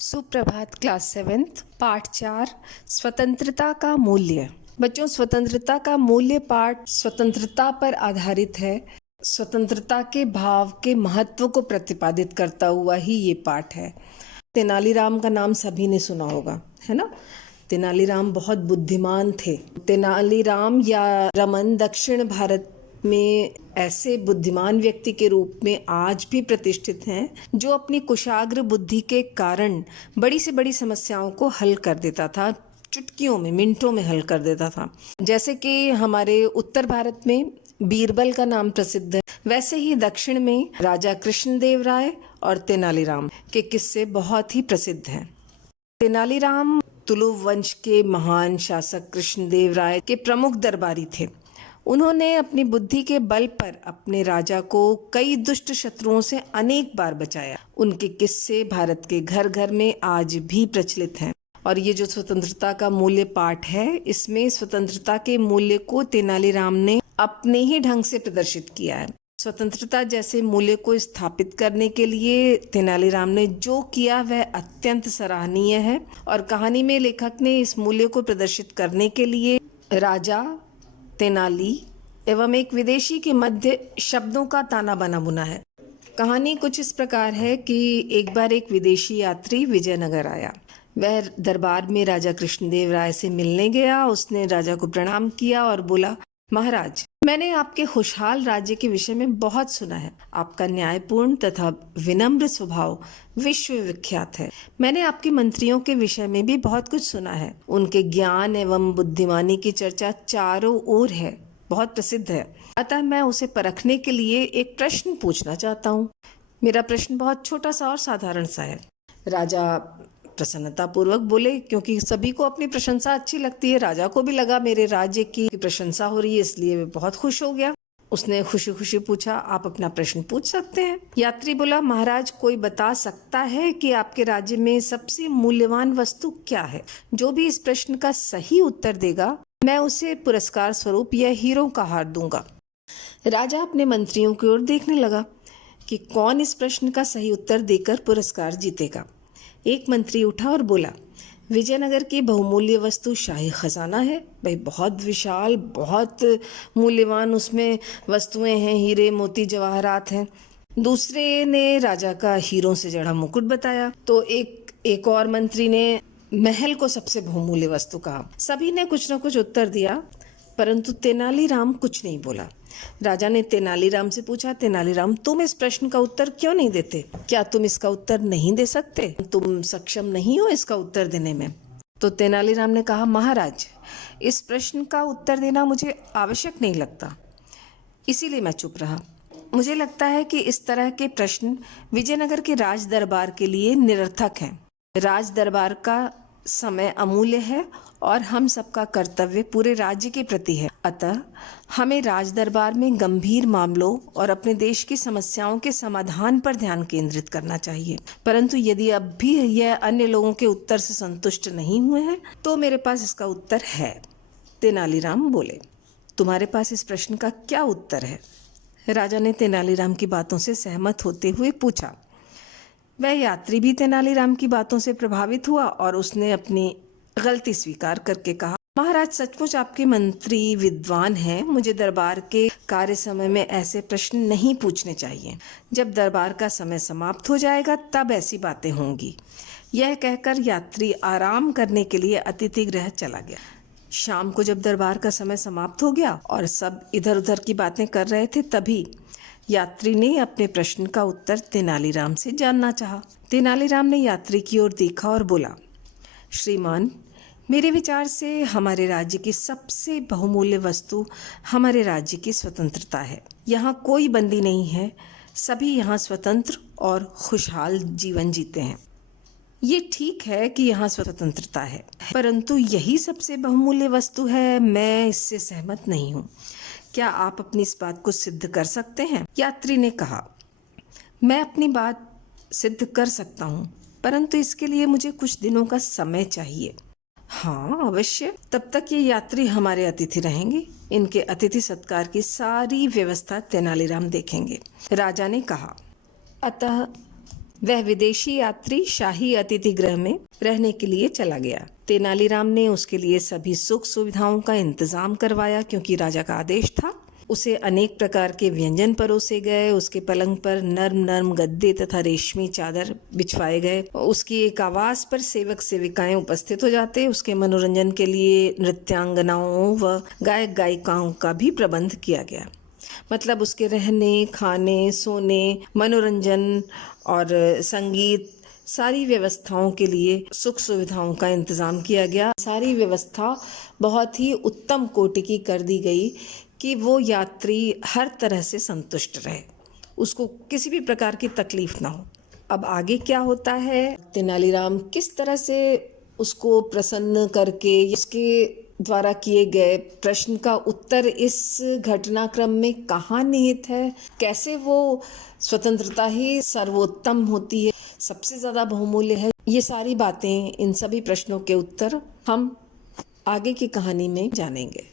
सुप्रभात class 7th पाठ 4 स्वतंत्रता का मूल्य। बच्चों, स्वतंत्रता का मूल्य पाठ स्वतंत्रता पर आधारित है। स्वतंत्रता के भाव के महत्व को प्रतिपादित करता हुआ ही ये पाठ है। तेनालीराम का नाम सभी ने सुना होगा, है ना। तेनालीराम बहुत बुद्धिमान थे। तेनालीराम या रमन दक्षिण भारत में ऐसे बुद्धिमान व्यक्ति के रूप में आज भी प्रतिष्ठित हैं, जो अपनी कुशाग्र बुद्धि के कारण बड़ी से बड़ी समस्याओं को हल कर देता था। चुटकियों में, मिनटों में हल कर देता था। जैसे कि हमारे उत्तर भारत में बीरबल का नाम प्रसिद्ध है, वैसे ही दक्षिण में राजा कृष्णदेव राय और तेनालीराम के किस्से बहुत ही प्रसिद्ध हैं। तेनालीराम तुलु वंश के महान शासक कृष्णदेव राय के प्रमुख दरबारी थे। उन्होंने अपनी बुद्धि के बल पर अपने राजा को कई दुष्ट शत्रुओं से अनेक बार बचाया। उनके किस्से भारत के घर घर में आज भी प्रचलित हैं। और ये जो स्वतंत्रता का मूल्य पाठ है, इसमें स्वतंत्रता के मूल्य को तेनालीराम ने अपने ही ढंग से प्रदर्शित किया है। स्वतंत्रता जैसे मूल्य को स्थापित करने के लिए तेनालीराम ने जो किया वह अत्यंत सराहनीय है। और कहानी में लेखक ने इस मूल्य को प्रदर्शित करने के लिए राजा, तेनाली एवं एक विदेशी के मध्य शब्दों का ताना बाना बुना है। कहानी कुछ इस प्रकार है कि एक बार एक विदेशी यात्री विजयनगर आया। वह दरबार में राजा कृष्णदेव राय से मिलने गया। उसने राजा को प्रणाम किया और बोला, महाराज, मैंने आपके खुशहाल राज्य के विषय में बहुत सुना है। आपका न्यायपूर्ण तथा विनम्र स्वभाव विश्व विख्यात है। मैंने आपके मंत्रियों के विषय में भी बहुत कुछ सुना है। उनके ज्ञान एवं बुद्धिमानी की चर्चा चारों ओर है, बहुत प्रसिद्ध है। अतः मैं उसे परखने के लिए एक प्रश्न पूछना चाहता हूँ। मेरा प्रश्न बहुत छोटा सा और साधारण सा है। राजा प्रसन्नता पूर्वक बोले, क्योंकि सभी को अपनी प्रशंसा अच्छी लगती है। राजा को भी लगा मेरे राज्य की प्रशंसा हो रही है, इसलिए वे बहुत खुश हो गया। उसने खुशी खुशी पूछा, आप अपना प्रश्न पूछ सकते हैं। यात्री बोला, महाराज, कोई बता सकता है कि आपके राज्य में सबसे मूल्यवान वस्तु क्या है? जो भी इस प्रश्न का सही उत्तर देगा, मैं उसे पुरस्कार स्वरूप यह हीरों का हार दूंगा। राजा अपने मंत्रियों की ओर देखने लगा कि कौन इस प्रश्न का सही उत्तर देकर पुरस्कार जीतेगा। एक मंत्री उठा और बोला, विजयनगर की बहुमूल्य वस्तु शाही खजाना है। भाई, बहुत विशाल, बहुत मूल्यवान उसमें वस्तुएं हैं, हीरे मोती जवाहरात हैं। दूसरे ने राजा का हीरों से जड़ा मुकुट बताया। तो एक और मंत्री ने महल को सबसे बहुमूल्य वस्तु कहा। सभी ने कुछ न कुछ उत्तर दिया, परंतु तेनालीराम कुछ नहीं बोला। राजा ने तेनालीराम से पूछा, तेनालीराम, तुम इस प्रश्न का उत्तर क्यों नहीं देते? क्या तुम इसका उत्तर नहीं दे सकते? तुम सक्षम नहीं हो इसका उत्तर देने में? तो तेनालीराम ने कहा, महाराज, इस प्रश्न का उत्तर देना मुझे आवश्यक नहीं लगता, इसीलिए मैं चुप रहा। मुझे लगता है कि इस तरह के प्रश्न विजयनगर के राज दरबार के लिए निरर्थक हैं। राज दरबार का समय अमूल्य है और हम सबका कर्तव्य पूरे राज्य के प्रति है। अतः हमें राज दरबार में गंभीर मामलों और अपने देश की समस्याओं के समाधान पर ध्यान केंद्रित करना चाहिए। परंतु यदि अब भी यह अन्य लोगों के उत्तर से संतुष्ट नहीं हुए हैं, तो मेरे पास इसका उत्तर है। तेनालीराम बोले, तुम्हारे पास इस प्रश्न का क्या उत्तर है? राजा ने तेनालीराम की बातों से सहमत होते हुए पूछा। वह यात्री भी तेनालीराम की बातों से प्रभावित हुआ और उसने अपनी गलती स्वीकार करके कहा, महाराज, सचमुच आपके मंत्री विद्वान हैं। मुझे दरबार के कार्य समय में ऐसे प्रश्न नहीं पूछने चाहिए। जब दरबार का समय समाप्त हो जाएगा, तब ऐसी बातें होंगी। यह कहकर यात्री आराम करने के लिए अतिथि गृह चला गया। शाम को जब दरबार का समय समाप्त हो गया और सब इधर उधर की बातें कर रहे थे, तभी यात्री ने अपने प्रश्न का उत्तर तेनालीराम से जानना चाहा। तेनालीराम ने यात्री की ओर देखा और बोला, श्रीमान, मेरे विचार से हमारे राज्य की सबसे बहुमूल्य वस्तु हमारे राज्य की स्वतंत्रता है। यहाँ कोई बंदी नहीं है, सभी यहाँ स्वतंत्र और खुशहाल जीवन जीते हैं। ये ठीक है कि यहाँ स्वतंत्रता है, परंतु यही सबसे बहुमूल्य वस्तु है, मैं इससे सहमत नहीं हूँ। क्या आप अपनी इस बात को सिद्ध कर सकते हैं? यात्री ने कहा, मैं अपनी बात सिद्ध कर सकता हूँ, परंतु इसके लिए मुझे कुछ दिनों का समय चाहिए। हाँ, अवश्य। तब तक ये यात्री हमारे अतिथि रहेंगे। इनके अतिथि सत्कार की सारी व्यवस्था तेनालीराम देखेंगे। राजा ने कहा। अतः वह विदेशी यात्री शाही अतिथि गृह में रहने के लिए चला गया। तेनालीराम ने उसके लिए सभी सुख सुविधाओं का इंतजाम करवाया, क्योंकि राजा का आदेश था। उसे अनेक प्रकार के व्यंजन परोसे गए। उसके पलंग पर नर्म नर्म गद्दे तथा रेशमी चादर बिछवाए गए। उसकी एक आवाज पर सेवक सेविकाएं उपस्थित हो जाते। उसके मनोरंजन के लिए नृत्यांगनाओं व गायक गायिकाओं का भी प्रबंध किया गया। मतलब उसके रहने, खाने, सोने, मनोरंजन और संगीत, सारी व्यवस्थाओं के लिए सुख सुविधाओं का इंतज़ाम किया गया। सारी व्यवस्था बहुत ही उत्तम कोटि की कर दी गई कि वो यात्री हर तरह से संतुष्ट रहे, उसको किसी भी प्रकार की तकलीफ ना हो। अब आगे क्या होता है, तेनालीराम किस तरह से उसको प्रसन्न करके उसके द्वारा किए गए प्रश्न का उत्तर इस घटनाक्रम में कहाँ निहित है, कैसे वो स्वतंत्रता ही सर्वोत्तम होती है, सबसे ज़्यादा बहुमूल्य है, ये सारी बातें, इन सभी प्रश्नों के उत्तर हम आगे की कहानी में जानेंगे।